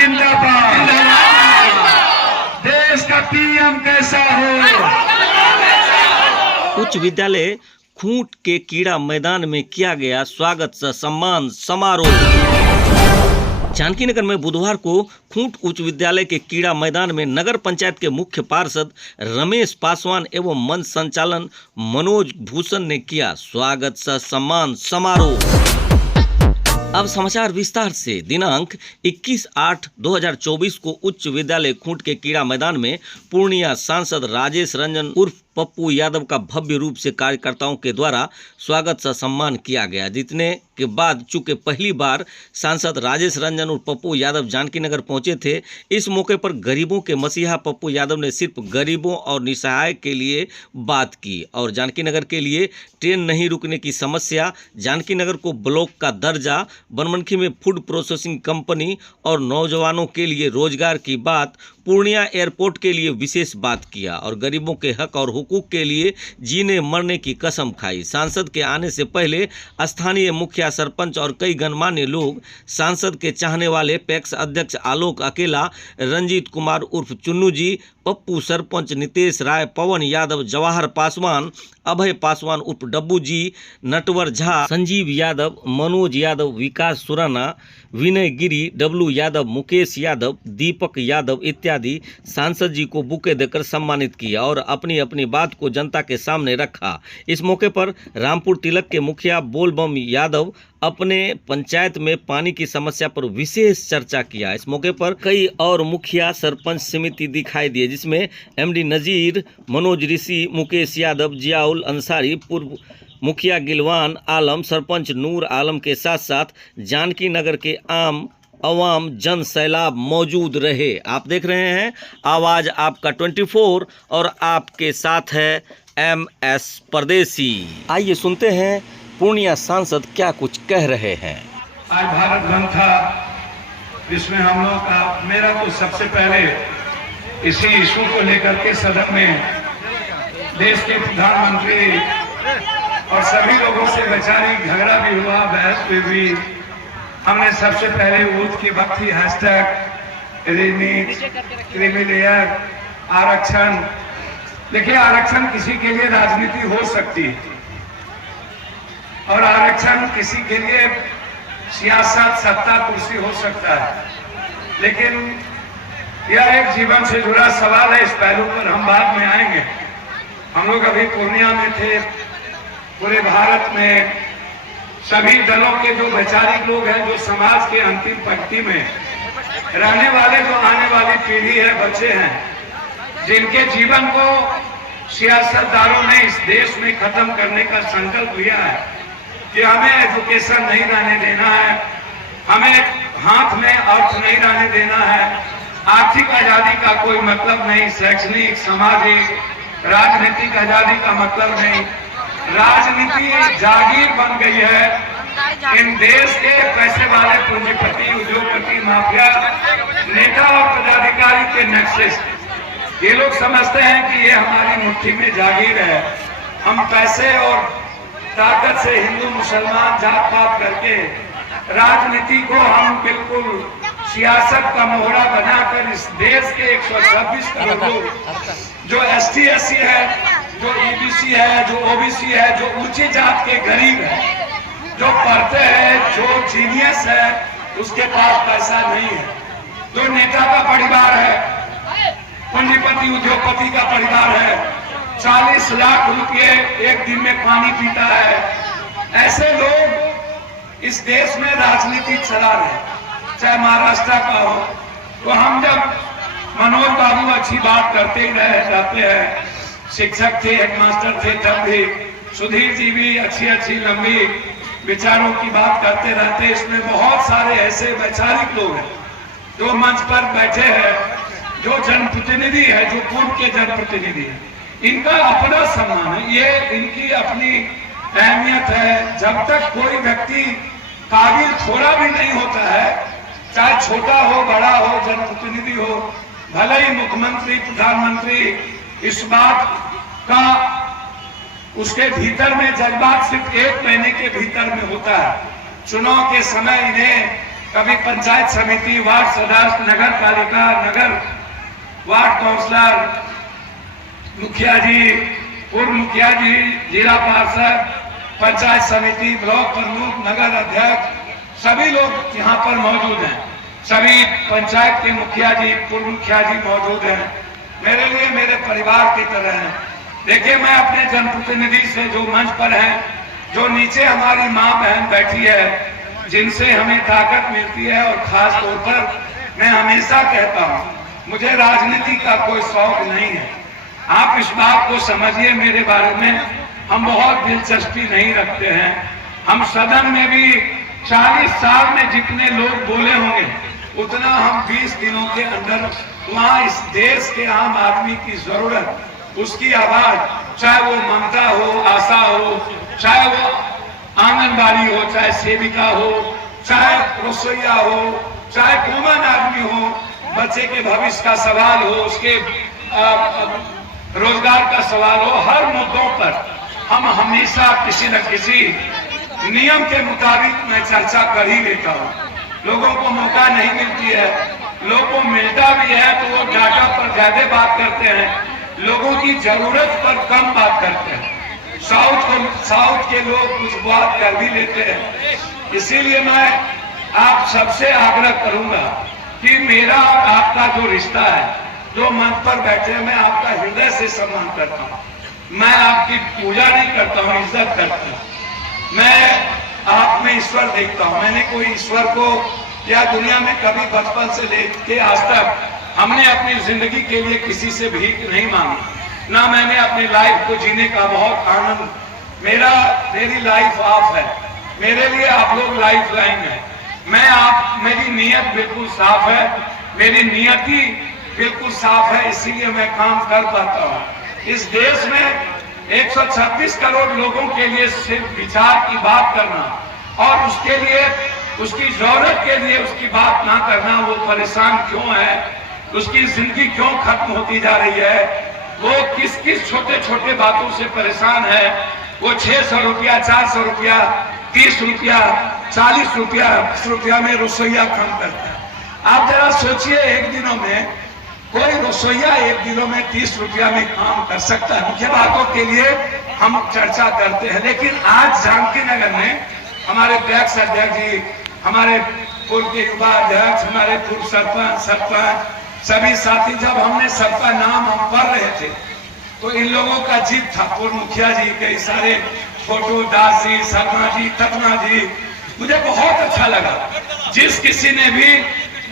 जिंदाबाद। देश का पीएम कैसा हो। उच्च विद्यालय खूंट के कीड़ा मैदान में किया गया स्वागत सम्मान समारोह। जानकी नगर में बुधवार को खूंट उच्च विद्यालय के कीड़ा मैदान में नगर पंचायत के मुख्य पार्षद रमेश पासवान एवं मंच संचालन मनोज भूषण ने किया स्वागत सम्मान समारोह। अब समाचार विस्तार से। दिनांक 21/8/2024 को उच्च विद्यालय खूंट के कीड़ा मैदान में पूर्णिया सांसद राजेश रंजन उर्फ पप्पू यादव का भव्य रूप से कार्यकर्ताओं के द्वारा स्वागत सम्मान किया गया। जीतने के बाद चूंकि पहली बार सांसद राजेश रंजन उर्फ पप्पू यादव जानकी नगर पहुंचे थे, इस मौके पर गरीबों के मसीहा पप्पू यादव ने सिर्फ गरीबों और निसहाय के लिए बात की और जानकी नगर के लिए ट्रेन नहीं रुकने की समस्या, जानकी नगर को ब्लॉक का दर्जा, बनमनखी में फूड प्रोसेसिंग कंपनी और नौजवानों के लिए रोजगार की बात, पूर्णिया एयरपोर्ट के लिए विशेष बात किया और गरीबों के हक और हुकूक के लिए जीने मरने की कसम खाई। सांसद के आने से पहले स्थानीय मुखिया, सरपंच और कई गणमान्य लोग, सांसद के चाहने वाले पैक्स अध्यक्ष आलोक अकेला, रंजीत कुमार उर्फ चुन्नू जी, पप्पू सरपंच नितेश राय, पवन यादव, जवाहर पासवान, अभय पासवान उर्फ डब्बू जी, नटवर झा, संजीव यादव, मनोज यादव, विकास सुराना, विनय गिरी, डब्लू यादव, मुकेश यादव, दीपक यादव इत्यादि सांसद जी को बुके देकर सम्मानित किया और अपनी अपनी बात को जनता के सामने रखा। इस मौके पर रामपुर तिलक के मुखिया बोलबम यादव अपने पंचायत में पानी की समस्या पर विशेष चर्चा किया। इस मौके पर कई और मुखिया सरपंच समिति दिखाई दिए, जिसमें एमडी नजीर, मनोज ऋषि, मुकेश यादव, जियाउल अंसारी, पूर्व मुखिया गिलवान आलम, सरपंच नूर आलम के साथ साथ जानकी नगर के आम अवाम जन सैलाब मौजूद रहे। आप देख रहे हैं आवाज आपका 24 और आपके साथ है MS परदेसी। आइए सुनते हैं पूर्णिया सांसद क्या कुछ कह रहे हैं। आज भारत बंद था, जिसमें हम लोग का, मेरा तो सबसे पहले इसी इशू को लेकर के सदन में देश के प्रधानमंत्री और सभी लोगों से वैचारिक झगड़ा भी हुआ, बहस भी हुई। हमने सबसे पहले ऊद की भक्ति #क्रीमीलेयर आरक्षण। देखिए, आरक्षण किसी के लिए राजनीति हो सकती है और आरक्षण किसी के लिए सियासत, सत्ता, कुर्सी हो सकता है, लेकिन यह एक जीवन से जुड़ा सवाल है। इस पहलू पर हम बाद में आएंगे। हम लोग अभी पूर्णिया में थे। पूरे भारत में सभी दलों के जो वैचारिक लोग हैं, जो समाज के अंतिम पंक्ति में रहने वाले, जो आने वाली पीढ़ी है, बच्चे हैं, जिनके जीवन को सियासतदारों ने इस देश में खत्म करने का संकल्प लिया है कि हमें एजुकेशन नहीं रहने देना है, हमें हाथ में अर्थ नहीं रहने देना है, आर्थिक आजादी का कोई मतलब नहीं, शैक्षणिक, सामाजिक, राजनीतिक आजादी का मतलब नहीं। राजनीति जागीर बन गई है इन देश के पैसे वाले पूंजीपति, उद्योगपति, माफिया, नेता और पदाधिकारी के नक्शे। ये लोग समझते हैं कि ये हमारी मुट्ठी में जागीर है। हम पैसे और ताकत से हिंदू मुसलमान जात पात करके राजनीति को हम बिल्कुल सियासत का मोहरा बनाकर इस देश के 126 करोड़ लोग, जो ST SC है, जो EBC है, जो OBC है, जो ऊंची जात के गरीब है, जो पढ़ते हैं, जो जीनियस है, उसके पास पैसा नहीं है, जो नेता का परिवार है, पूंजीपति उद्योगपति का परिवार है, 40 लाख रुपए एक दिन में पानी पीता है, ऐसे लोग इस देश में राजनीति चला रहे, चाहे महाराष्ट्र का हो। तो हम जब मनोज बाबू अच्छी बात करते ही रहते हैं, शिक्षक थे, हेडमास्टर थे, तब भी सुधीर जी भी अच्छी लंबी विचारों की बात करते रहते। इसमें बहुत सारे ऐसे वैचारिक लोग हैं जो मंच पर बैठे हैं, जो जनप्रतिनिधि है, जो पूर्व के जनप्रतिनिधि है, इनका अपना सम्मान है, ये इनकी अपनी अहमियत है। जब तक कोई व्यक्ति काबिल थोड़ा भी नहीं होता है, चाहे छोटा हो, बड़ा हो, जनप्रतिनिधि हो, भले ही मुख्यमंत्री, प्रधानमंत्री, इस बात का उसके भीतर में जज्बात सिर्फ 1 महीने के भीतर में होता है। चुनाव के समय इन्हें कभी पंचायत समिति, वार्ड सदस्य, नगर पालिका, नगर वार्ड काउंसलर, मुखिया जी, पूर्व मुखिया जी, जिला पार्षद, पंचायत समिति, ब्लॉक प्रमुख, नगर अध्यक्ष, सभी लोग यहाँ पर मौजूद हैं। सभी पंचायत के मुखिया जी, पूर्व मुखिया जी मौजूद हैं। मेरे लिए मेरे परिवार की तरह हैं। देखिए, मैं अपने जनप्रतिनिधि से जो मंच पर हैं, जो नीचे हमारी माँ बहन बैठी है, जिनसे हमें ताकत मिलती है, और खास तौर पर मैं हमेशा कहता हूँ, मुझे राजनीति का कोई शौक नहीं है। आप इस बात को समझिए, मेरे बारे में हम बहुत दिलचस्पी नहीं रखते हैं। हम सदन में भी 40 साल में जितने लोग बोले होंगे, उतना हम 20 दिनों के अंदर वहाँ इस देश के आम आदमी की जरूरत, उसकी आवाज, चाहे वो ममता हो, आशा हो, चाहे वो आंगनबाड़ी हो, चाहे सेविका हो, चाहे रसोईया हो, चाहे कॉमन आदमी हो, बच्चे के भविष्य का सवाल हो, उसके रोजगार का सवाल हो, हर मुद्दों पर हम हमेशा किसी न किसी नियम के मुताबिक मैं चर्चा कर ही लेता हूँ। लोगों को मौका नहीं मिलती है, लोगों को मिलता भी है तो वो डाटा पर ज्यादा बात करते हैं, लोगों की जरूरत पर कम बात करते हैं। साउथ के लोग कुछ बात कर भी लेते हैं। इसीलिए मैं आप सबसे आग्रह करूंगा कि मेरा आपका जो रिश्ता है, जो मंच पर बैठे हैं, मैं आपका हृदय से सम्मान करता हूँ। मैं आपकी पूजा नहीं करता हूँ, इज्जत करता हूँ। मैं आप में ईश्वर देखता हूँ। मैंने कोई ईश्वर को या दुनिया में कभी बचपन से लेके आज तक हमने अपनी जिंदगी के लिए किसी से भीख नहीं मांगी, ना मैंने अपनी लाइफ को जीने का बहुत आनंद, मेरी लाइफ आप है, मेरे लिए आप लोग लाइफ लाइन है। मेरी नीयत बिल्कुल साफ है, मेरी नियति बिल्कुल साफ है, इसीलिए मैं काम कर पाता हूँ। इस देश में 136 करोड़ लोगों के लिए सिर्फ विचार की बात करना और उसके लिए, उसकी जरूरत के लिए उसकी बात ना करना, वो परेशान क्यों है, उसकी जिंदगी क्यों खत्म होती जा रही है, वो किस किस छोटे छोटे बातों से परेशान है, वो 600 रुपया, 400 रुपया, 30 रुपया, 40 रुपया, 10 रुपया में रसोईया काम करता है। आप जरा सोचिए, एक दिनों में कोई रसोईया 30 रुपया में काम कर सकता है? मुख्य बातों के लिए हम चर्चा करते हैं, लेकिन आज जानकी नगर में हमारे पैक्स अध्यक्ष जी, हमारे पूर्व के युवा अध्यक्ष, हमारे पूर्व सरपंच सभी साथी, जब हमने सबका नाम हम पढ़ रहे थे तो इन लोगों का जीत था। पूर्व मुखिया जी के सारे फोटो, दास जी, शर्मा जी, तपना जी, मुझे बहुत अच्छा लगा। जिस किसी ने भी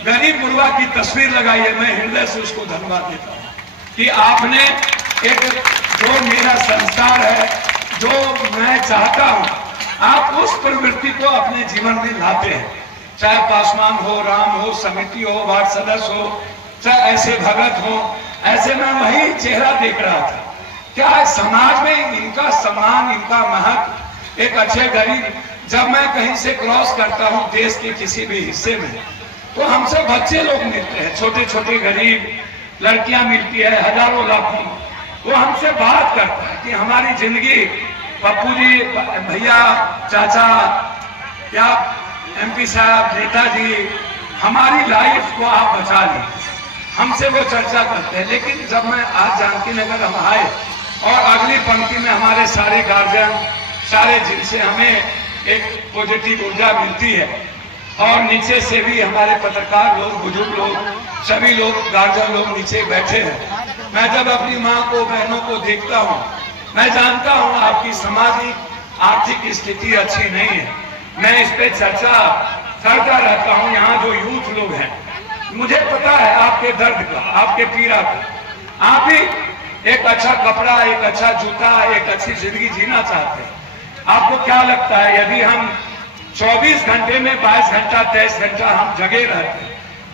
गरीब गुरबा की तस्वीर लगाई है, मैं हृदय से उसको धन्यवाद देता हूँ कि आपने एक, जो मेरा संस्कार है, जो मैं चाहता हूँ, आप उस प्रवृत्ति को अपने जीवन में लाते हैं। चाहे पासवान हो, राम हो, समिति हो, वार्ड सदस्य हो, चाहे ऐसे भगत हो, ऐसे में वही चेहरा देख रहा था। क्या है समाज में इनका सम्मान, इनका महत्व, एक अच्छे गरीब, जब मैं कहीं से क्रॉस करता हूँ देश के किसी भी हिस्से में, तो हमसे बच्चे लोग मिलते हैं, छोटे छोटे गरीब लड़कियां मिलती है, हजारों लाखों, वो हमसे बात करता है कि हमारी जिंदगी, पप्पू जी, भैया, चाचा या MP साहब, नेताजी, हमारी लाइफ को आप बचा ली, हमसे वो चर्चा करते हैं। लेकिन जब मैं आज जानकी नगर हम आए और अगली पंक्ति में हमारे सारे गार्जियन, सारे जिनसे हमें एक पॉजिटिव ऊर्जा मिलती है, और नीचे से भी हमारे पत्रकार लोग, बुजुर्ग लोग, सभी लोग, गार्जियन लोग नीचे बैठे हैं। मैं जब अपनी माँ को, बहनों को देखता हूँ, मैं जानता हूँ आपकी सामाजिक आर्थिक स्थिति अच्छी नहीं है। मैं इस पे चर्चा करता रहता हूँ। यहाँ जो यूथ लोग हैं, मुझे पता है आपके दर्द का, आपके पीड़ा का। आप भी एक अच्छा कपड़ा, एक अच्छा जूता, एक अच्छी जिंदगी जीना चाहते हैं। आपको क्या लगता है, यदि हम 24 घंटे में 22 घंटा, 23 घंटा हम जगे रहते,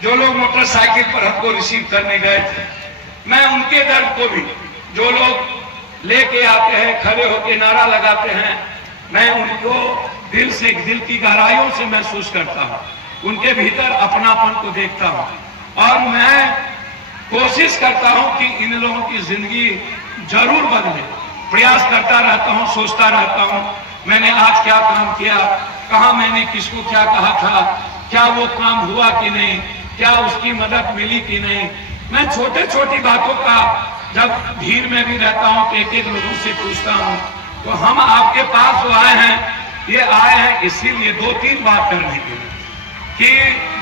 जो लोग मोटरसाइकिल पर हमको रिसीव करने गए थे, मैं उनके दर्द को भी, जो लोग लेके आते हैं, खड़े होके नारा लगाते हैं, मैं उनको दिल से, दिल की गहराइयों से महसूस करता हूँ। उनके भीतर अपनापन को देखता हूँ, और मैं कोशिश करता हूँ कि इन लोगों की जिंदगी जरूर बदले। प्रयास करता रहता हूँ, सोचता रहता हूँ, मैंने आज क्या काम किया, कहाँ मैंने किसको क्या कहा था, क्या वो काम हुआ कि नहीं, क्या उसकी मदद मिली कि नहीं। मैं छोटे छोटी बातों का जब भीड़ में भी रहता हूँ तो एक एक लोगों से पूछता हूँ। तो हम आपके पास जो आए हैं, ये आए हैं इसीलिए 2-3 बात करने के लिए कि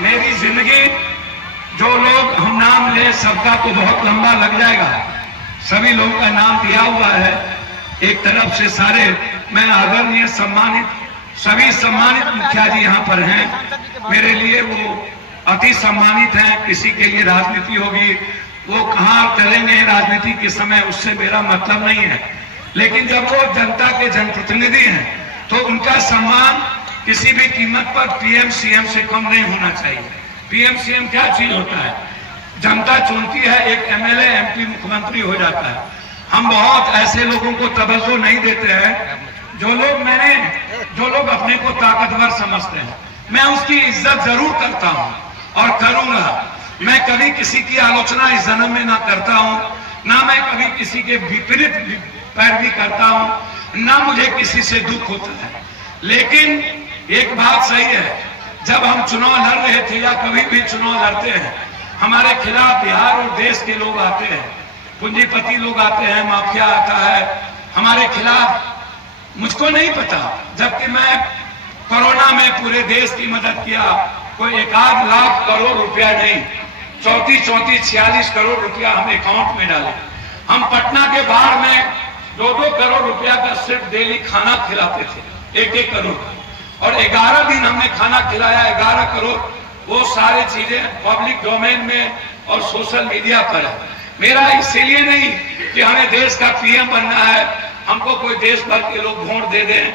मेरी जिंदगी, जो लोग हम नाम ले सबका तो बहुत लंबा लग जाएगा, सभी लोगों का नाम दिया हुआ है एक तरफ से सारे। मैं आदरणीय सम्मानित, सभी सम्मानित मुखिया जी यहाँ पर हैं, मेरे लिए वो अति सम्मानित हैं। किसी के लिए राजनीति होगी, वो कहाँ चलेंगे राजनीति के समय, उससे मेरा मतलब नहीं है। लेकिन जब वो जनता के जनप्रतिनिधि हैं तो उनका सम्मान किसी भी कीमत पर पीएम सीएम से कम नहीं होना चाहिए। पीएम सीएम क्या चीज होता है, जनता चुनती है, एक एमएलए एमपी मुख्यमंत्री हो जाता है। हम बहुत ऐसे लोगों को तवज्जो नहीं देते हैं, जो लोग अपने को ताकतवर समझते हैं। मैं उसकी इज्जत जरूर करता हूं और करूंगा। मैं कभी किसी की आलोचना इस जन्म में ना करता हूं, ना मैं कभी किसी के विपरीत पैरवी करता हूं, ना मुझे किसी से दुख होता है। लेकिन एक बात सही है, जब हम चुनाव लड़ रहे थे या कभी भी चुनाव लड़ते हैं, हमारे खिलाफ बिहार और देश के लोग आते हैं, पूंजीपति लोग आते हैं, माफिया आता है हमारे खिलाफ। मुझको नहीं पता, जबकि मैं कोरोना में पूरे देश की मदद किया, कोई 1-8 लाख करोड़ रुपया नहीं, 34-46 करोड़ रुपया हम अकाउंट में डाले। हम पटना के बाहर में 2-2 करोड़ रुपया का सिर्फ डेली खाना खिलाते थे, 1-1 करोड़, और 11 दिन हमने खाना खिलाया, 11 करोड़। वो सारी चीजें पब्लिक डोमेन में और सोशल मीडिया पर है। मेरा इसीलिए नहीं कि हमें देश का पीएम बनना है, हमको कोई देश भर के लोग वोट दे दें,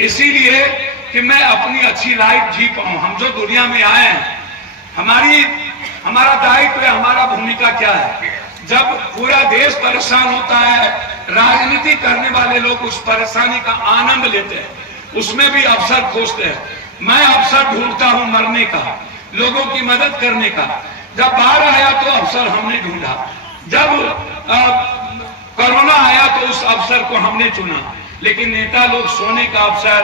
इसीलिए कि मैं अपनी अच्छी लाइफ जी पाऊं। हम जो दुनिया में आए हैं, हमारा दायित्व है, हमारा भूमिका क्या है। जब पूरा देश परेशान होता है, राजनीति करने वाले लोग उस परेशानी का आनंद लेते हैं, उसमें भी अवसर खोजते हैं। मैं अवसर ढूंढता हूं मरने का, लोगों की मदद करने का। जब बाढ़ आया तो अवसर हमने ढूंढा, जब कोरोना आया तो उस अवसर को हमने चुना। लेकिन नेता लोग सोने का अवसर,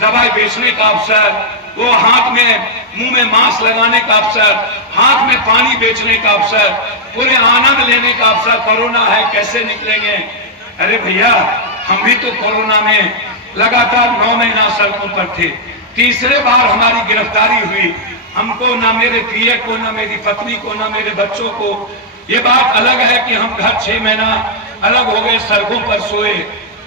दवाई बेचने का अवसर, वो हाथ में मुंह में मास्क लगाने का अवसर, हाथ में पानी बेचने का अवसर, पूरे आनंद लेने का अवसर। कोरोना है, कैसे निकलेंगे। अरे भैया, हम भी तो कोरोना में लगातार 9 महीना सड़कों पर थे। तीसरे बार हमारी गिरफ्तारी हुई, हमको, ना मेरे प्रिय को, ना मेरी पत्नी को, ना मेरे बच्चों को। ये बात अलग है कि हम घर 6 महीना अलग हो गए, सड़कों पर सोए।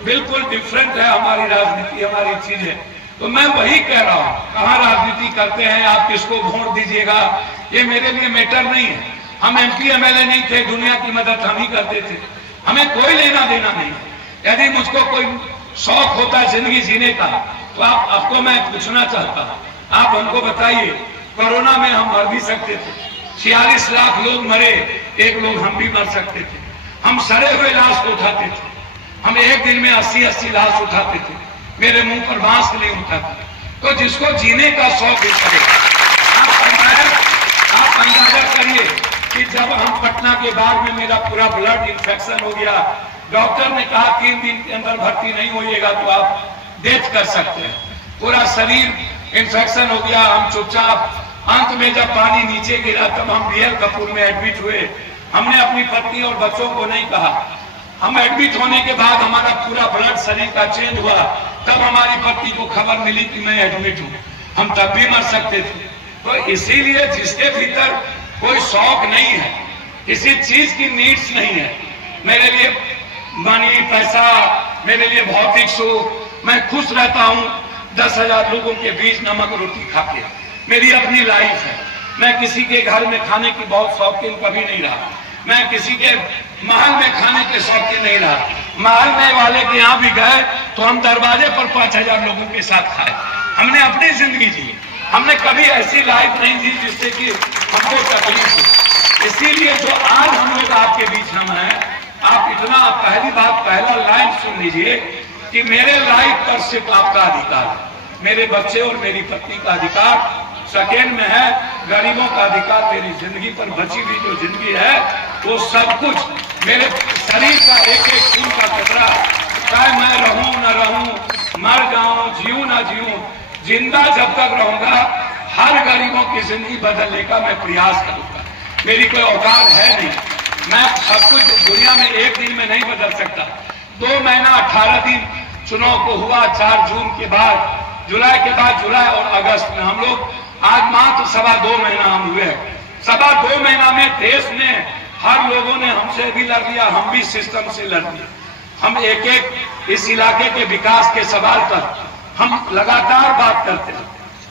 बिल्कुल डिफरेंट है हमारी राजनीति, हमारी चीजें। तो मैं वही कह रहा हूँ, कहाँ राजनीति करते हैं, आप किसको वोट दीजिएगा, ये मेरे लिए मैटर नहीं है। हम एमपी एमएलए नहीं थे, दुनिया की मदद हम ही करते थे, हमें कोई लेना देना नहीं। यदि मुझको कोई शौक होता है जिंदगी जीने का, तो आपको मैं पूछना चाहता हूँ, आप हमको बताइए, कोरोना में हम मर भी सकते थे, 46 लाख लोग मरे, 1 लोग हम भी मर सकते थे। हम सड़े हुए लाश को उठाते थे, हम एक दिन में 80-80 लाश उठाते थे, मेरे मुंह पर मास्क नहीं उठाता। तो जिसको जीने का शौक है, आप अंदाजा करिए कि जब हम पटना के बाद में मेरा पूरा ब्लड इंफेक्शन हो गया, डॉक्टर ने कहा 3 दिन के अंदर भर्ती नहीं होइएगा तो आप डेथ कर सकते हैं। पूरा शरीर इंफेक्शन हो गया, हम चुपचाप, अंत में जब पानी नीचे गिरा तब हम बीएल कपूर में एडमिट हुए। हमने अपनी पत्नी और बच्चों को नहीं कहा। हम एडमिट होने के बाद हमारा पूरा ब्लड शरीर का चेंज हुआ, तब हमारी पत्नी को खबर मिली कि मैं एडमिट हूँ। हम तब भी मर सकते थे। तो इसीलिए जिसके भीतर कोई शौक नहीं है, किसी चीज की नीड्स नहीं है, मेरे लिए मनी, पैसा, मेरे लिए भौतिक सुख, मैं खुश रहता हूँ 10,000 लोगों के बीच नमक रोटी खा के। मेरी अपनी लाइफ है, मैं किसी के घर में खाने की बहुत शौकीन कभी नहीं रहा, मैं किसी के महल में खाने के शौकीन नहीं रहा। महल में वाले के यहाँ भी गए तो हम दरवाजे पर 5,000 लोगों के साथ खाए। हमने अपनी जिंदगी जी, हमने कभी ऐसी लाइफ नहीं जी जिससे कि हमको तकलीफ हो। इसीलिए जो आज हम लोग आपके बीच हम हैं, आप इतना, पहली बात, पहला लाइन सुन लीजिए कि मेरे लाइफ पर सिर्फ आपका अधिकार है, मेरे बच्चे और मेरी पत्नी का अधिकार सेकेंड में है, गरीबों का अधिकार, मेरी जिंदगी पर बची हुई जो जिंदगी है वो सब कुछ, मेरे शरीर का एक एक खून का कतरा, चाहे मैं रहूं न रहूं, मर जाऊं, जीऊं ना जीऊं, जिंदा जब तक रहूंगा हर गरीबों की जिंदगी बदलने का मैं प्रयास करूंगा। मेरी कोई औकात है नहीं, मैं सब कुछ दुनिया में एक दिन में नहीं बदल सकता। 2 महीना 18 दिन चुनाव को हुआ, 4 जून के बाद, जुलाई के बाद, जुलाई और अगस्त में हम लोग आज मात्र 2.25 महीना हम हुए। 2.25 महीना में देश में हर लोगों ने हमसे भी लड़ लिया, हम भी सिस्टम से लड़ लिए। हम एक एक इस इलाके के विकास के सवाल पर हम लगातार बात करते हैं,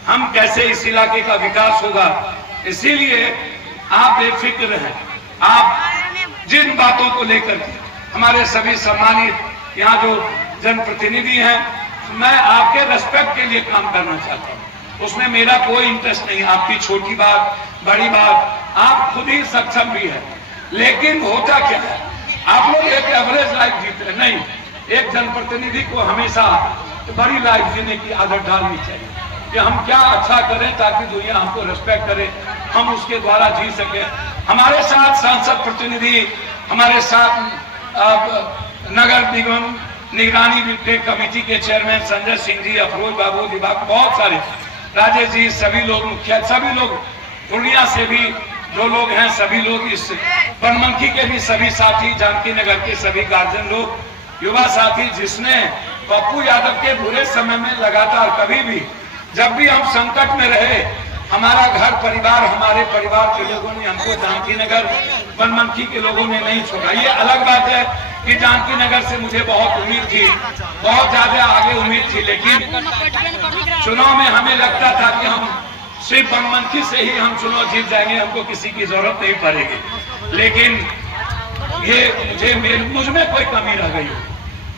हम कैसे इस इलाके का विकास होगा। इसीलिए आप बेफिक्र हैं, आप जिन बातों को लेकर के हमारे सभी सम्मानित यहाँ जो जनप्रतिनिधि हैं, मैं आपके रेस्पेक्ट के लिए काम करना चाहता हूँ, उसमें मेरा कोई इंटरेस्ट नहीं। आपकी छोटी बात बड़ी बात, आप खुद ही सक्षम भी है, लेकिन होता क्या है, आप लोग एक एवरेज लाइफ जीते हैं। नहीं, एक जनप्रतिनिधि को हमेशा बड़ी लाइफ जीने की आदत डालनी चाहिए कि हम क्या अच्छा करें ताकि दुनिया हमको रेस्पेक्ट करे, हम उसके द्वारा जी सके। हमारे साथ सांसद प्रतिनिधि, हमारे साथ नगर निगम निगरानी कमेटी के चेयरमैन संजय सिंह जी, अफरोज बाबू, दिवाक, बहुत सारे, राजेश जी, सभी लोग, मुखिया, सभी लोग, पूर्णिया से भी जो लोग हैं, सभी लोग, इस बनमनखी के भी सभी साथी, जानकी नगर के सभी गार्जियन लोग, युवा साथी, जिसने पप्पू यादव के बुरे समय में लगातार कभी भी जब भी हम संकट में रहे, हमारा घर परिवार, हमारे परिवार के लोगों ने हमको जानकी नगर बनमनखी के लोगों ने नहीं छोड़ा। ये अलग बात है कि जानकी नगर से मुझे बहुत उम्मीद थी, बहुत ज्यादा आगे उम्मीद थी, लेकिन चुनाव में हमें लगता था कि हम सिर्फ बनमनखी से ही हम चुनाव जीत जाएंगे, हमको किसी की जरूरत नहीं पड़ेगी। लेकिन ये मुझ में कोई कमी रह गई,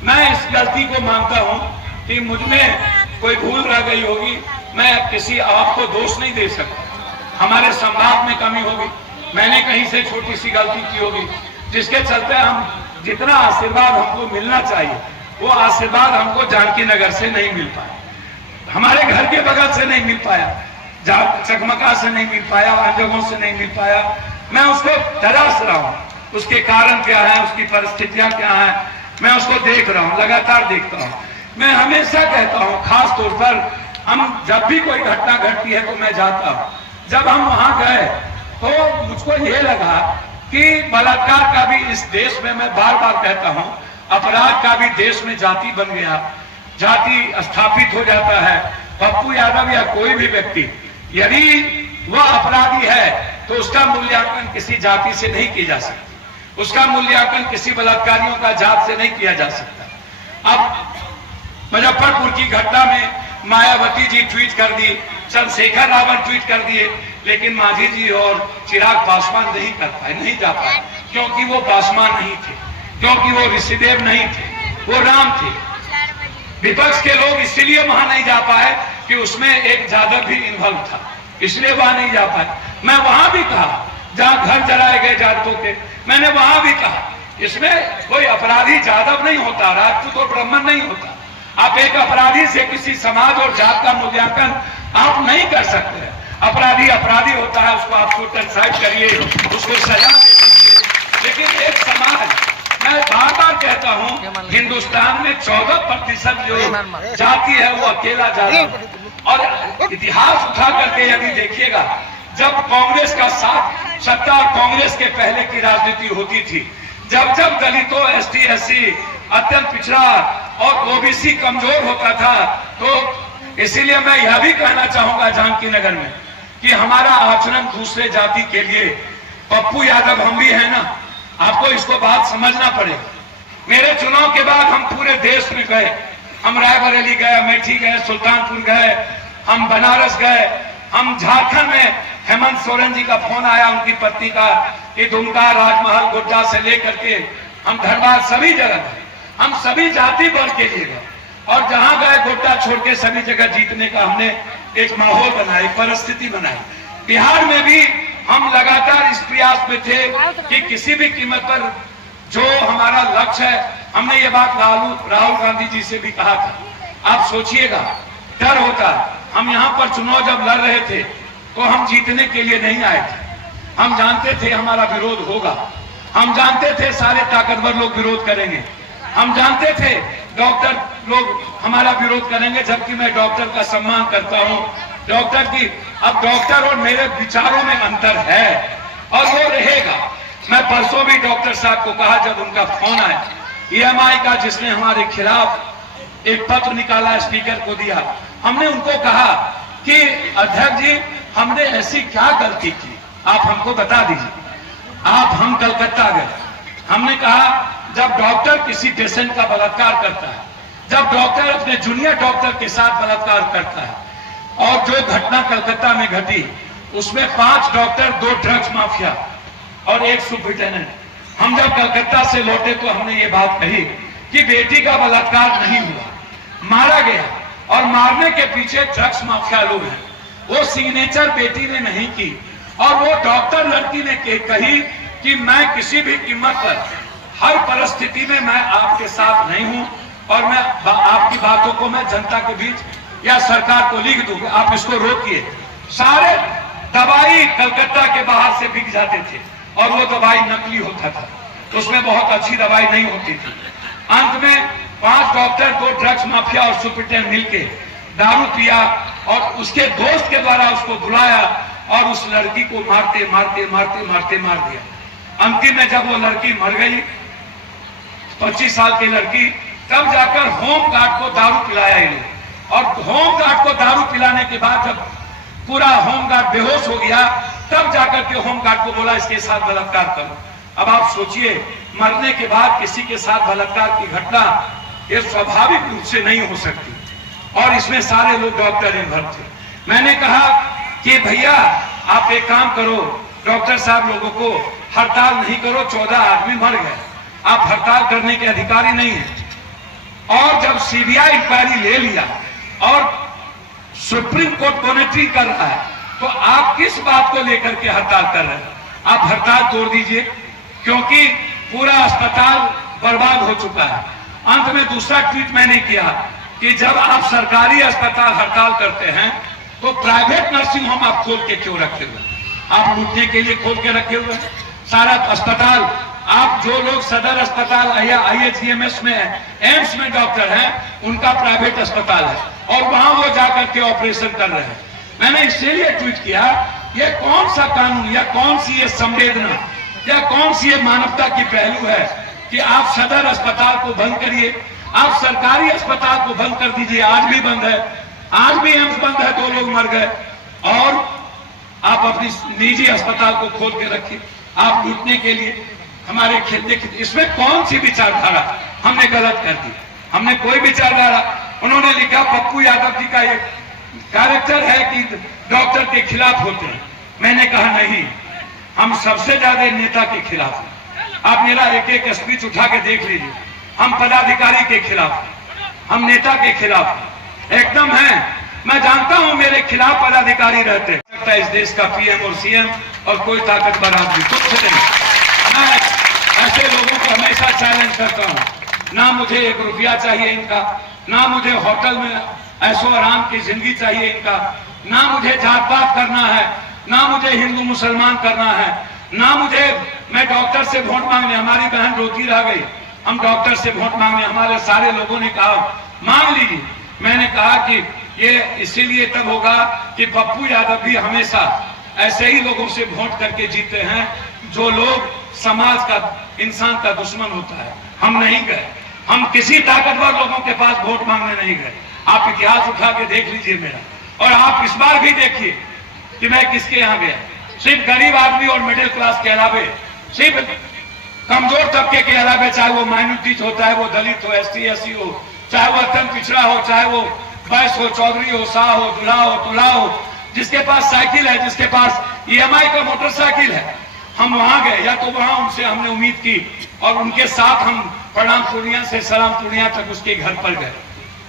मैं इस गलती को मानता हूं कि मुझ में कोई भूल रह गई होगी। मैं किसी आपको दोष नहीं दे सकता, हमारे संवाद में कमी होगी, मैंने कहीं से छोटी सी गलती की होगी, जिसके चलते हम जितना आशीर्वाद हमको मिलना चाहिए वो आशीर्वाद हमको जानकी नगर से नहीं मिल पाया, हमारे घर के बगल से नहीं मिल पाया, चकमका से नहीं मिल पाया, अन्य जगहों से नहीं मिल पाया। मैं उसको तरस रहा हूँ, उसके कारण क्या है, उसकी परिस्थितियां क्या है, मैं उसको देख रहा हूँ, लगातार देखता हूँ। मैं हमेशा कहता हूँ, खास तौर पर हम जब भी कोई घटना घटती है तो मैं जाता हूँ। जब हम वहां गए तो मुझको ये लगा कि बलात्कार का भी इस देश में, मैं बार बार कहता हूँ, अपराध का भी देश में जाति बन गया, जाति स्थापित हो जाता है। पप्पू यादव या कोई भी व्यक्ति यदि वह अपराधी है तो उसका मूल्यांकन किसी जाति से नहीं किया जा सकता, उसका मूल्यांकन किसी बलात्कारियों का जात से नहीं किया जा सकता। अब मुजफ्फरपुर की घटना में मायावती जी ट्वीट कर दी, चंद्रशेखर रावत ट्वीट कर दिए, लेकिन मांझी जी और चिराग पासवान नहीं कर पाए, नहीं जा पाए, क्योंकि वो पासवान नहीं थे, क्योंकि वो ऋषिदेव नहीं थे, वो राम थे। विपक्ष के लोग इसलिए वहां नहीं जा पाए कि उसमें एक जादव भी इन्वॉल्व था, इसलिए वहां नहीं जा पाए। मैं वहां भी कहा, जहां घर जलाए गए जादवों के, मैंने वहां भी कहा, इसमें कोई अपराधी जादव नहीं होता, राजपूत और ब्राह्मण नहीं होता। आप एक अपराधी से किसी समाज और जात का मूल्यांकन आप नहीं कर सकते। अपराधी अपराधी होता है, उसको आप सुसाइड करिए, उसको सजा दे दीजिए, लेकिन एक समाज, मैं बार बार कहता हूं, हिंदुस्तान में 14% जो जाति है वो अकेला जाति। और इतिहास उठा करके यदि देखिएगा, जब कांग्रेस का साथ सत्ता और कांग्रेस के पहले की राजनीति होती थी, जब जब दलितों, एसटी, एससी, अत्यंत पिछड़ा और ओबीसी कमजोर होता था, तो इसीलिए मैं यह भी कहना चाहूंगा जानकी नगर में कि हमारा आचरण दूसरे जाति के लिए, पप्पू यादव हम भी है ना, आपको इसको बात समझना पड़ेगा। मेरे चुनाव के बाद हम पूरे देश में गए, हम रायबरेली गए, अमेठी गए, सुल्तानपुर गए, हम बनारस गए, हम झारखंड में हेमंत सोरेन जी का फोन आया, उनकी पत्नी का, कि दुमका, राजमहल, गोड्डा से लेकर के हम धनबाद, सभी जगह गए, हम सभी जाति बल के लिए गए, और जहां गए गोड्डा छोड़ के सभी जगह जीतने का हमने एक माहौल बनाया, परिस्थिति बनाई। बिहार में भी हम लगातार इस प्रयास में थे कि किसी भी कीमत पर जो हमारा लक्ष्य है, हमने ये बात राहुल गांधी जी से भी कहा था। आप सोचिएगा, डर होता, हम यहाँ पर चुनाव जब लड़ रहे थे तो हम जीतने के लिए नहीं आए थे, हम जानते थे हमारा विरोध होगा, हम जानते थे सारे ताकतवर लोग विरोध करेंगे, हम जानते थे डॉक्टर लोग हमारा विरोध करेंगे, जबकि मैं डॉक्टर का सम्मान करता हूं, डॉक्टर की, अब डॉक्टर और मेरे विचारों में अंतर है और वो रहेगा। मैं परसों भी डॉक्टर साहब को कहा, जब उनका फोन आया EMI का, जिसने हमारे खिलाफ एक पत्र निकाला, स्पीकर को दिया, हमने उनको कहा कि अध्यक्ष जी, हमने ऐसी क्या गलती की, आप हमको बता दीजिए। हम कलकत्ता गए, हमने कहा जब डॉक्टर किसी पेशेंट का बलात्कार करता है, जब डॉक्टर अपने जूनियर डॉक्टर के साथ बलात्कार करता है, और जो घटना कलकत्ता में घटी उसमें 5 डॉक्टर, 2 ड्रग्स माफिया और 1 सुपरिटेंडेंट, हम जब कलकत्ता से लौटे तो हमने ये बात कही कि बेटी का बलात्कार नहीं हुआ, मारा गया, और मारने के पीछे ड्रग्स माफिया लोग हैं। वो सिग्नेचर बेटी ने नहीं की, और वो डॉक्टर लड़की ने कही कि मैं किसी भी कीमत पर, हर परिस्थिति में मैं आपके साथ नहीं हूं, और मैं आपकी बातों को मैं जनता के बीच या सरकार को लिख दूंगा, आप इसको रोकिए। सारे दवाई कलकत्ता के बाहर से बिक जाते थे, और वो दवाई नकली होता था, उसमें बहुत अच्छी दवाई नहीं होती थी। अंत में 5 डॉक्टर, 2 ड्रग्स माफिया और सुपरिटेंडेंट मिलके दारू पिया, और उसके दोस्त के द्वारा उसको बुलाया, और उस लड़की को मारते मारते मारते मारते मार दिया। अंतिम में जब वो लड़की मर गई, 25 साल की लड़की, तब जाकर होम गार्ड को दारू पिलाया ये लोग, और होम गार्ड को दारू पिलाने के बाद जब पूरा होम गार्ड बेहोश हो गया, तब जाकर के होम गार्ड को बोला इसके साथ बलात्कार करो। अब आप सोचिए, मरने के बाद किसी के साथ बलात्कार की घटना ये स्वाभाविक रूप से नहीं हो सकती, और इसमें सारे लोग डॉक्टर इन्वॉल्व थे। मैंने कहा कि भैया आप एक काम करो, डॉक्टर साहब लोगों को हड़ताल नहीं करो, 14 आदमी मर गए, आप हड़ताल करने के अधिकारी नहीं है। और जब CBI इंक्वायरी ले लिया और सुप्रीम कोर्ट मॉनिटरिंग कर रहा है, तो आप किस बात को लेकर के हड़ताल कर रहे हैं? आप हड़ताल तोड़ दीजिए, क्योंकि पूरा अस्पताल बर्बाद हो चुका है। अंत में दूसरा ट्वीट मैंने किया कि जब आप सरकारी अस्पताल हड़ताल करते हैं, तो प्राइवेट नर्सिंग होम आप खोल के क्यों रखे हुए? आप लूटने के लिए खोल के रखे हुए? सारा अस्पताल, आप जो लोग सदर अस्पताल या IHMS में, एम्स में डॉक्टर हैं, उनका प्राइवेट अस्पताल है, और वहां वो जाकर के ऑपरेशन कर रहे हैं। मैंने इसीलिए ट्वीट किया, ये कौन सा कानून या कौन सी ये संवेदना या कौन सी ये मानवता की पहलू है कि आप सदर अस्पताल को बंद करिए, आप सरकारी अस्पताल को बंद कर दीजिए, आज भी बंद है, आज भी एम्स बंद है, 2 लोग मर गए, और आप अपनी निजी अस्पताल को खोल के रखिए, आप लूटने के लिए हमारे खेलने की। इसमें कौन सी विचारधारा हमने गलत कर दी? हमने कोई विचारधारा, उन्होंने लिखा पप्पू यादव जी का एक कैरेक्टर है कि डॉक्टर के खिलाफ होते हैं। मैंने कहा नहीं, हम सबसे ज्यादा नेता के खिलाफ हैं। आप मेरा एक एक स्पीच उठा के देख लीजिए, हम पदाधिकारी के खिलाफ, हम नेता के खिलाफ एकदम हैं। मैं जानता हूं मेरे खिलाफ पदाधिकारी रहते हैं, इस देश का PM और CM और कोई ताकतवर आदमी कुछ नहीं। मैं ऐसे लोगों को हमेशा चैलेंज करता हूं, ना मुझे 1 रुपया चाहिए इनका, ना मुझे होटल में ऐशो आराम की जिंदगी चाहिए इनका, ना मुझे जात पात करना है, ना मुझे हिंदू मुसलमान करना है, ना मुझे, मैं डॉक्टर से वोट मांगने, हमारी बहन रोती रह गई, हम डॉक्टर से वोट मांगने, हमारे सारे लोगों ने कहा मांग लीजिए। मैंने कहा कि ये इसीलिए तब होगा कि पप्पू यादव भी हमेशा ऐसे ही लोगों से वोट करके जीते हैं जो लोग समाज का, इंसान का दुश्मन होता है। हम नहीं गए, हम किसी ताकतवर लोगों के पास वोट मांगने नहीं गए। आप इतिहास उठा के देख लीजिए मेरा, और आप इस बार भी देखिए कि मैं किसके यहाँ गया। सिर्फ गरीब आदमी और मिडिल क्लास के अलावे, सिर्फ कमजोर तबके के अलावे, चाहे वो माइनॉरिटी होता है, वो दलित हो, ST SC हो, चाहे वो अत्यंत पिछड़ा हो, चाहे वो बैस हो, चौधरी हो, शाह हो, दूल्हा हो, तुल्हा हो, जिसके पास साइकिल है, जिसके पास EMI का मोटरसाइकिल है, हम वहां गए। या तो वहां उनसे हमने उम्मीद की, और उनके साथ हम प्रणाम पूर्णिया से सलाम पूर्णिया तक उसके घर पर गए।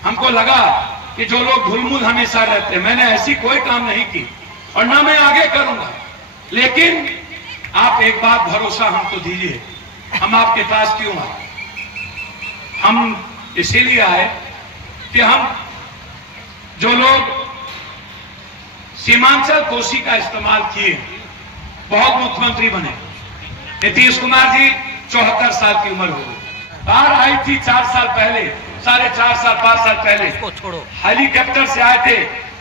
हमको लगा कि जो लोग धुलमुल हमेशा रहते हैं, मैंने ऐसी कोई काम नहीं की, और ना मैं आगे करूंगा। लेकिन आप एक बात भरोसा हमको दीजिए, हम आपके पास क्यों आए? हम इसीलिए आए कि हम जो लोग सीमांचल कोशी का इस्तेमाल किए, बहुत मुख्यमंत्री बने। नीतीश कुमार जी 74 साल की उम्र हो गई, बाढ़ आई थी 4 साल पहले, 4.5 साल 5 साल पहले, हेलीकॉप्टर से आए थे,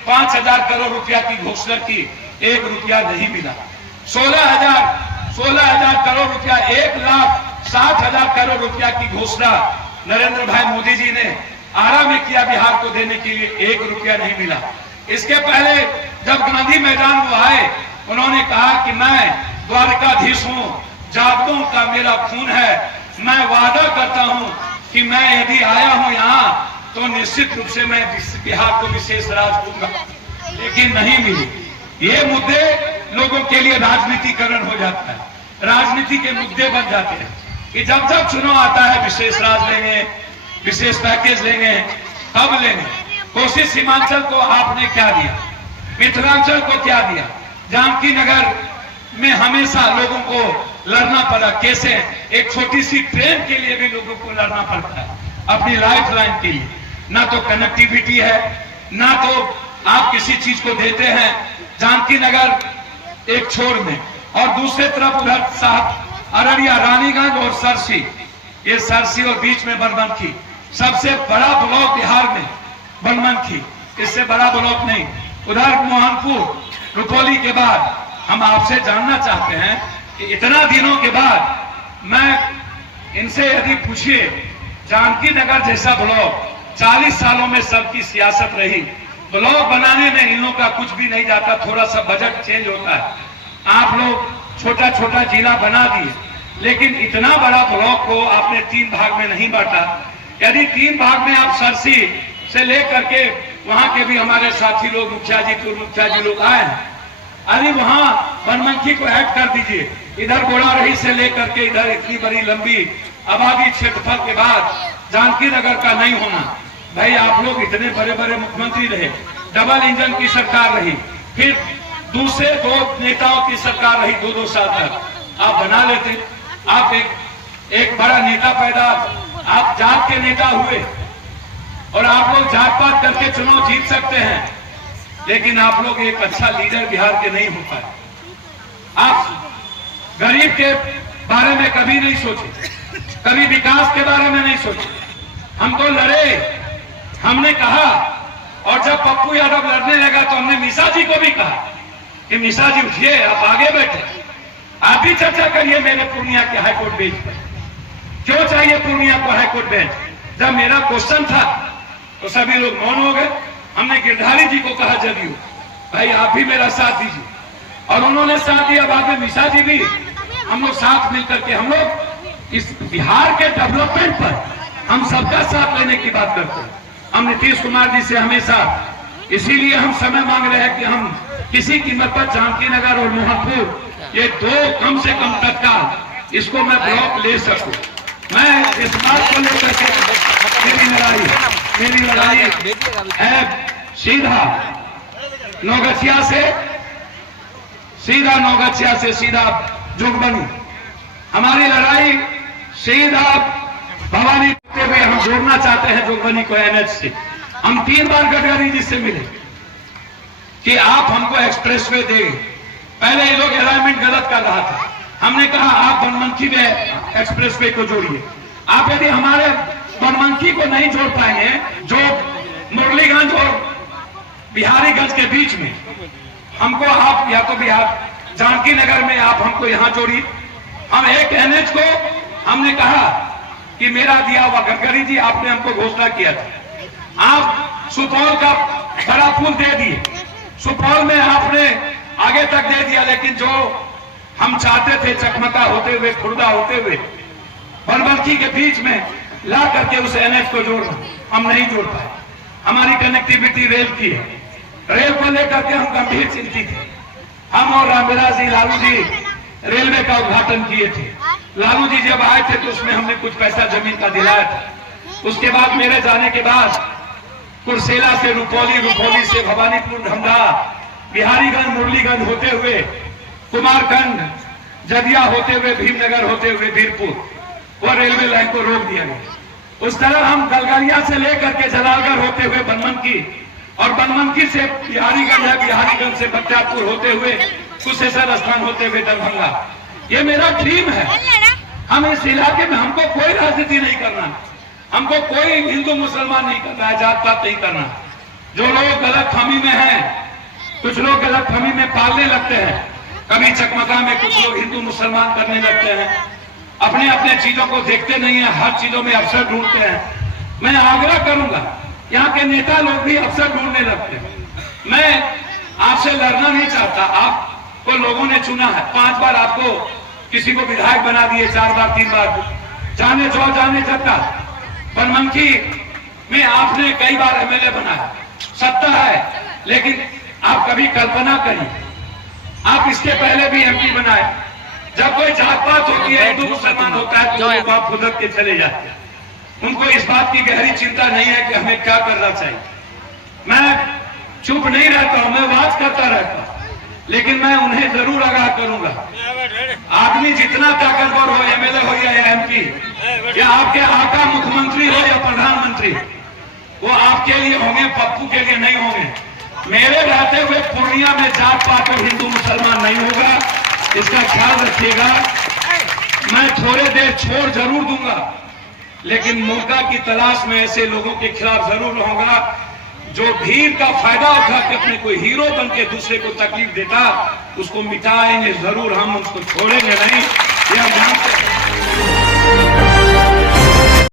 5,000 करोड़ रुपया की घोषणा की, 1 रुपया नहीं मिला। 16,000 करोड़ रुपया, 1,60,000 करोड़ रुपया की घोषणा नरेंद्र भाई मोदी जी ने आरा में किया बिहार को देने के लिए, 1 रुपया नहीं मिला। इसके पहले जब गांधी मैदान में आए, उन्होंने कहा कि मैं द्वारकाधीश हूं, जातों का मेरा खून है, मैं वादा करता हूं कि मैं यदि आया हूं यहाँ तो निश्चित रूप से मैं बिहार को विशेष राज दूंगा, लेकिन नहीं मिली। ये मुद्दे लोगों के लिए राजनीतिकरण हो जाता है, राजनीति के मुद्दे बन जाते हैं कि जब जब चुनाव आता है विशेष राज लेंगे, विशेष पैकेज लेंगे, कब लेंगे। कोसी सीमांचल को आपने क्या दिया, मिथिलांचल को क्या दिया। जानकी नगर में हमेशा लोगों को लड़ना पड़ा, कैसे, एक छोटी सी ट्रेन के लिए भी लोगों को लड़ना पड़ता है, अपनी लाइफ लाइन के लिए। ना तो कनेक्टिविटी है, ना तो आप किसी चीज को देते हैं। जानकी नगर एक छोर में, और दूसरे तरफ उधर साहब अररिया, रानीगंज और सरसी, ये सरसी और बीच में बनमनखी, सबसे बड़ा ब्लॉक बिहार में बनमनखी, इससे बड़ा ब्लॉक नहीं। उधर मोहनपुर, रुपौली के बाद हम आपसे जानना चाहते हैं कि इतना दिनों के बाद मैं इनसे यदि पूछिए, जानकी नगर जैसा ब्लॉक 40 सालों में सबकी सियासत रही, ब्लॉक बनाने में इन लोगों का कुछ भी नहीं जाता, थोड़ा सा बजट चेंज होता है। आप लोग छोटा छोटा जिला बना दिए, लेकिन इतना बड़ा ब्लॉक को आपने 3 भाग में नहीं बांटा। यदि 3 भाग में आप सरसी से लेकर के वहां के भी हमारे साथी लोग, मुखिया जी, पूर्व मुखिया जी लोग आए हैं, अरे वहां बनमनखी को ऐड कर दीजिए। इधर गोड़ारही से लेकर के इधर इतनी बड़ी लंबी आबादी क्षेत्रफल के बाद जानकी नगर का नहीं होना। भाई आप लोग इतने बड़े बड़े मुख्यमंत्री रहे, डबल इंजन की सरकार रही, फिर दूसरे 2 नेताओं की सरकार रही 2-2 साल तक, आप बना लेते। आप एक बड़ा नेता पैदा, आप जात के नेता हुए, और आप लोग जात पात करके चुनाव जीत सकते हैं, लेकिन आप लोग एक अच्छा लीडर बिहार के नहीं हो पाए। आप गरीब के बारे में कभी नहीं सोचे, कभी विकास के बारे में नहीं सोचे। हम तो लड़े, हमने कहा, और जब पप्पू यादव लड़ने लगा तो हमने मिश्रा जी को भी कहा कि मिश्रा जी उठिए, आप आगे बैठे, आप भी चर्चा करिए मेरे पूर्णिया के हाईकोर्ट बेंच पर। क्यों चाहिए पूर्णिया को हाईकोर्ट बेंच? जब मेरा क्वेश्चन था तो सभी लोग मौन हो गए। हमने गिरधारी जी को कहा, जदयू भाई आप भी मेरा साथ दीजिए, और उन्होंने साथ दिया। बाद में मिश्रा जी भी, हम लोग साथ मिलकर के हम लोग इस बिहार के डेवलपमेंट पर हम सबका साथ लेने की बात करते हैं। हम नीतीश कुमार जी से हमेशा इसीलिए हम समय मांग रहे हैं कि हम किसी कीमत पर जानकी नगर और मोहनपुर, ये 2 कम से कम तत्काल इसको मैं ब्लॉक ले सकूं। मैं इस बात को लेकर के मेरी लड़ाई है सीधा नौगछिया से सीधा जोगबनी। हमारी लड़ाई सीधा भवानी होते हुए हम जोड़ना चाहते हैं जोगबनी को NH से। हम 3 बार गडकरी जी से मिले कि आप हमको एक्सप्रेसवे दें। पहले ये लोग अलाइनमेंट गलत कर रहा था, हमने कहा आप बनमनखी में एक्सप्रेसवे को जोड़िए। आप यदि हमारे बनमनखी को नहीं जोड़ पाएंगे, जो मुरलीगंज और बिहारीगंज के बीच में, हमको आप या तो बिहार जानकी नगर में आप हमको यहाँ जोड़िए। हम एक NH को हमने कहा कि मेरा दिया हुआ, गडकरी जी आपने हमको घोषणा किया था, आप सुपौल का बड़ा पुल दे दिए, सुपौल में आपने आगे तक दे दिया, लेकिन जो हम चाहते थे चकमका होते हुए, खुर्दा होते हुए, बनमनखी के बीच में ला करके उस NH को जोड़ना, हम नहीं जोड़ पाए। हमारी कनेक्टिविटी रेल की है, रेल को लेकर के हम गंभीर चिंतित थे। हम और रामविलास जी, लालू जी रेलवे का उद्घाटन किए थे। लालू जी जब आए थे तो उसमें हमने कुछ पैसा जमीन का दिलाया था। उसके बाद मेरे जाने के बाद कुर्सेला से रुपौली, रुपौली से भवानीपुर, धमधा, बिहारीगंज, मुरलीगंज होते हुए कुमारखंड, जदिया होते हुए, भीमनगर होते हुए वीरपुर, वो रेलवे लाइन को रोक दिया गया। उस तरह हम गलगलिया से लेकर के जलालगढ़ होते हुए बनमनखी, और बनमनखी से बिहारीगंज है, बिहारीगंज से बख्तियारपुर होते हुए, कुशेश्वर स्थान होते हुए दरभंगा। ये मेरा ड्रीम है। हम इस इलाके में, हमको कोई राजनीति नहीं करना, हमको कोई हिंदू मुसलमान नहीं करना है, जात पात नहीं करना। जो लोग गलतफहमी में हैं, कुछ लोग गलतफहमी में पालने लगते हैं, कभी चकमका में कुछ लोग हिंदू मुसलमान करने लगते हैं, अपने अपने चीजों को देखते नहीं है, हर चीजों में अवसर ढूंढते हैं। मैं आग्रह करूंगा, यहाँ के नेता लोग भी अवसर ढूंढने लगते हैं। मैं आपसे लड़ना नहीं चाहता, आपको लोगों ने चुना है, 5 बार आपको किसी को विधायक बना दिए, 4 बार 3 बार, जाने जो जाने जता। बनमनखी में आपने कई बार एमएलए बनाया, सत्ता है, लेकिन आप कभी कल्पना करिए, आप इसके पहले भी एमपी बनाए। जब कोई जात पात होती है, हिंदू मुसलमान होता है, तो वो बाप खुदक के चले जाते हैं। उनको इस बात की गहरी चिंता नहीं है कि हमें क्या करना चाहिए। मैं चुप नहीं रहता हूं, मैं बात करता रहता हूं, लेकिन मैं उन्हें जरूर आगाह करूंगा, आदमी जितना ताकतवर हो, एमएलए हो या एमपी, या आपके आका मुख्यमंत्री हो या प्रधानमंत्री, वो आपके लिए होंगे, पप्पू के लिए नहीं होंगे। मेरे रहते हुए पूर्णिया में जात पात और हिंदू मुसलमान नहीं होगा, इसका ख्याल रखिएगा। मैं थोड़े देर छोड़ जरूर दूंगा, लेकिन मौका की तलाश में ऐसे लोगों के खिलाफ जरूर रहूंगा जो भीड़ का फायदा उठा के अपने कोई हीरो बन के दूसरे को तकलीफ देता, उसको मिटाएंगे जरूर, हम उसको छोड़ेंगे नहीं। यह जानते